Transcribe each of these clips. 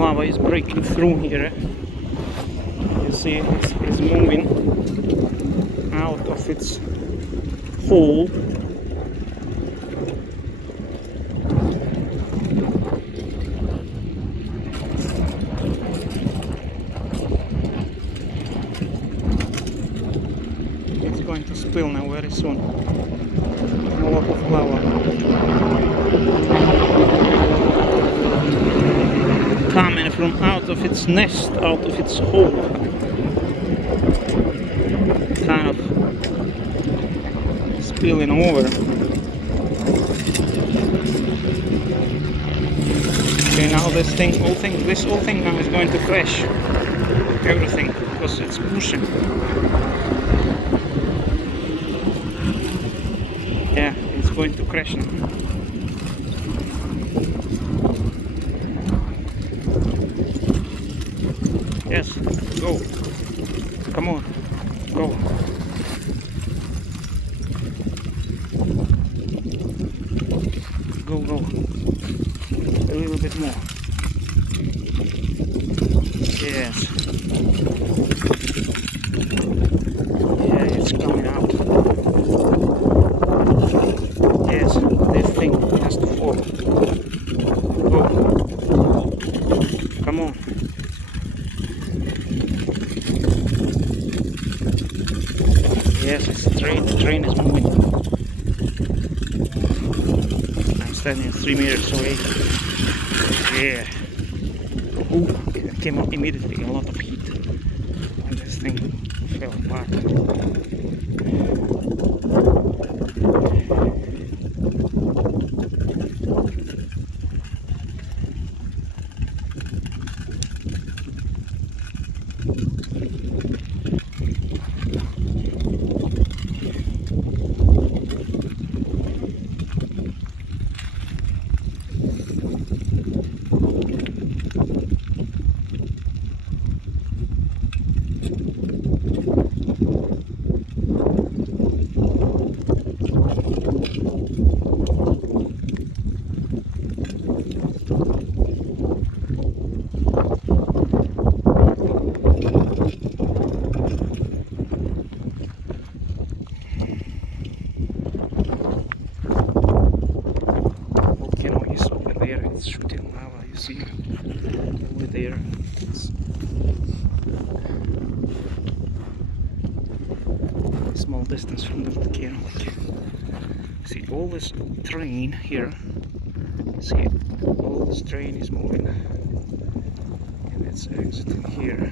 lava is breaking through here. You see it's moving out of its hole. It's going to spill now very soon. A lot of lava coming from out of its nest, out of its hole. Kind of spilling over. Okay, now this whole thing now is going to crash. Everything, because it's pushing. Yeah, it's going to crash now. Yes, go. Come on, go. Go. A little bit more. Yes. Yeah, it's coming out. Yes, this thing has to fall. Go. Come on. Yes, the train is moving. I'm standing 3 meters away. Yeah. Ooh, it came up immediately, a lot of heat. And this thing fell apart. It's shooting lava, you see over there. It's a small distance from the volcano. See all this terrain here. See all this terrain is moving, and it's exiting here.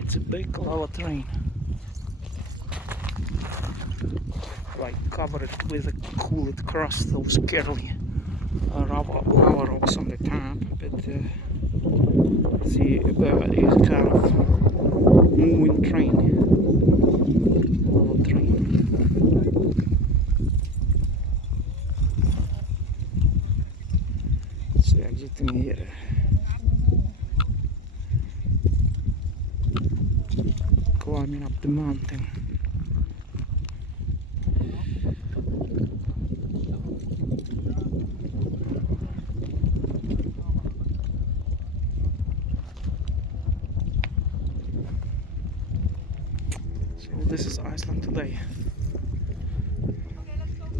It's a big lava train, like covered with a cooled crust, those curly lava rocks on the top, but see above it is kind of moving train, lava train. It's exiting here. Climbing up the mountain. So this is Iceland today.